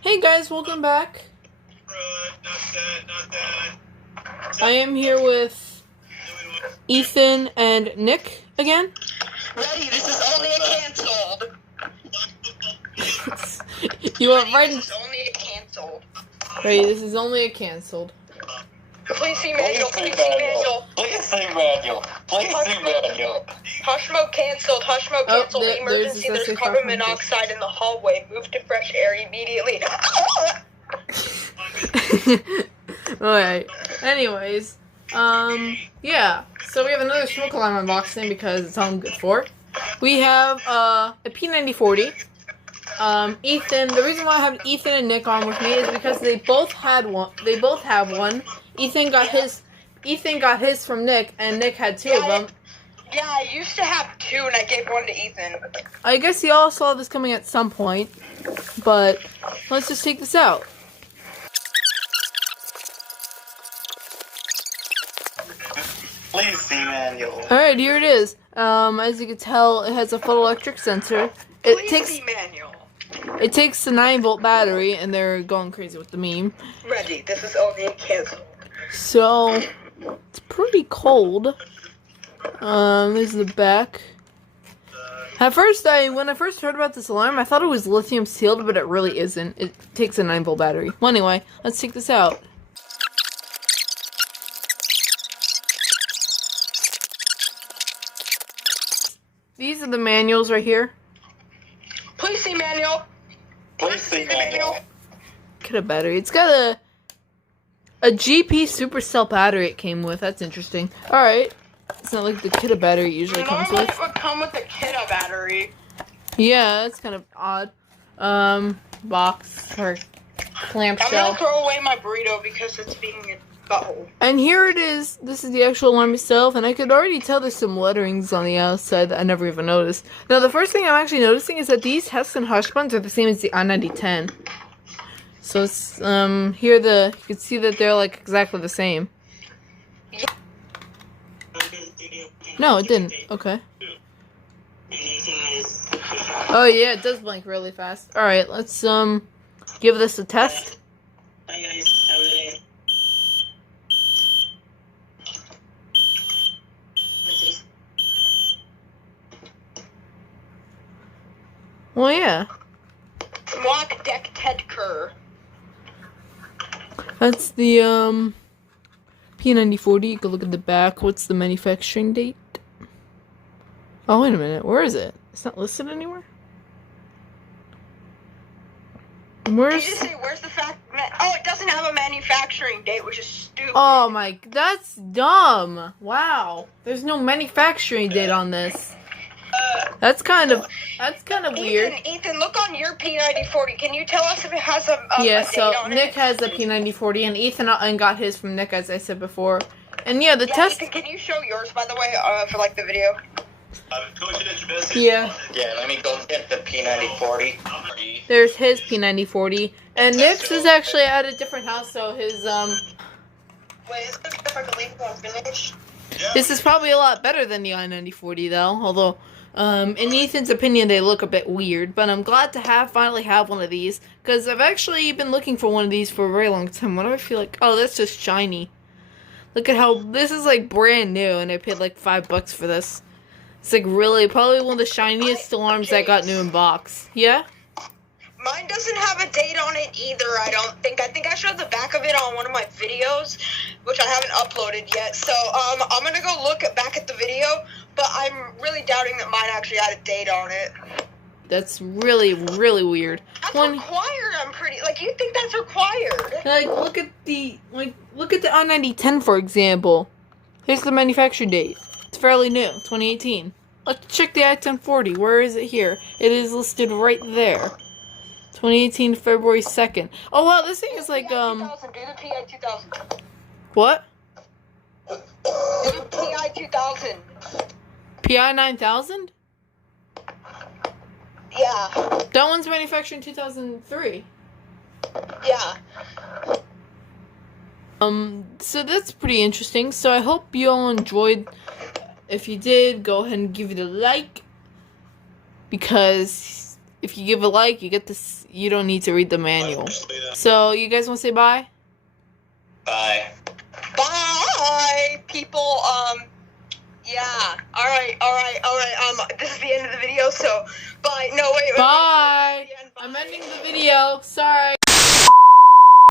Hey guys, welcome back. I am here with Ethan and Nick again. Ready, this is only a canceled. You are right. This is only a canceled. Right, this is only a canceled. Please see manual, please see manual. Please see manual. Please see manual. Hush mode canceled, hush mode canceled. Emergency, there's carbon monoxide in the hallway. Move to fresh air immediately. Alright. Anyways, yeah. So we have another smoke alarm unboxing because it's all I'm good for. We have a P9040. Ethan. The reason why I have Ethan and Nick on with me is because they both had one. They both have one. Ethan got his from Nick, and Nick had two of them. Yeah, I used to have two, and I gave one to Ethan. I guess y'all saw this coming at some point, but let's just take this out. Please see manual. Alright, here it is. As you can tell, it has a photoelectric sensor. Please see manual. It takes a 9-volt battery, and they're going crazy with the meme. Ready, this is only a canceled. So, it's pretty cold. This is the back. At first, when I first heard about this alarm, I thought it was lithium sealed, but it really isn't. It takes a 9-volt battery. Well, anyway, let's take this out. These are the manuals right here. Please see manual. Please see manual. Kidde battery. It's got a GP Supercell battery it came with. That's interesting. Alright. It's not like the Kidde battery it usually comes with. Normally it would come with the Kidde battery. Yeah, that's kind of odd. Box or clamshell. I'm gonna throw away my burrito because it's being a butthole. And here it is. This is the actual alarm itself, and I could already tell there's some letterings on the outside that I never even noticed. Now, the first thing I'm actually noticing is that these Hess and Hush buttons are the same as the I-9010. So it's, here you can see that they're like exactly the same. No, it didn't. Okay. Oh yeah, it does blink really fast. Alright, let's, give this a test. Hi guys, how's it Well, yeah. Mock deck Ted Kerr. That's the, P9040. You can look at the back. What's the manufacturing date? Oh, wait a minute. Where is it? It's not listed anywhere? Where's... Did you say, where's the fact? Oh, it doesn't have a manufacturing date, which is stupid. Oh my, that's dumb. Wow. There's no manufacturing date on this. That's kind of weird. Ethan, look on your P9040. Can you tell us if it has a yeah, a so date on Nick it? has a P9040, and Ethan got his from Nick, as I said before. And yeah, the test... Ethan, can you show yours, by the way, for like the video? Yeah. Yeah, let me go get the P9040. There's his P9040. And Nick's is actually at a different house, so his, Wait, is this if I can leave one finished? this is probably a lot better than the I-9040, though. Although, in Ethan's opinion, they look a bit weird. But I'm glad to finally have one of these. Because I've actually been looking for one of these for a very long time. What do I feel like? Oh, that's just shiny. Look at how, this is like brand new, and I paid like $5 for this. It's like really, probably one of the shiniest alarms that got new in box. Yeah? Mine doesn't have a date on it either, I don't think. I think I showed the back of it on one of my videos, which I haven't uploaded yet. So, I'm gonna go look back at the video, but I'm really doubting that mine actually had a date on it. That's really, really weird. That's required, I'm pretty, like, you think that's required. Like, look at the I-9010, for example. Here's the manufacturing date. It's fairly new, 2018. Let's check the I-1040. Where is it here? It is listed right there. 2018, February 2nd. Oh, wow, this thing is like, Do the PI 2000. What? Do the PI 2000. PI 9000? Yeah. That one's manufactured in 2003. Yeah. So that's pretty interesting. So I hope you all enjoyed. If you did, go ahead and give it a like. Because if you give a like, you get this. You don't need to read the manual. So you guys want to say bye? Bye. Bye, people. Yeah. All right. This is the end of the video. So, bye. No, wait. Bye. This is the end. I'm ending the video. Sorry.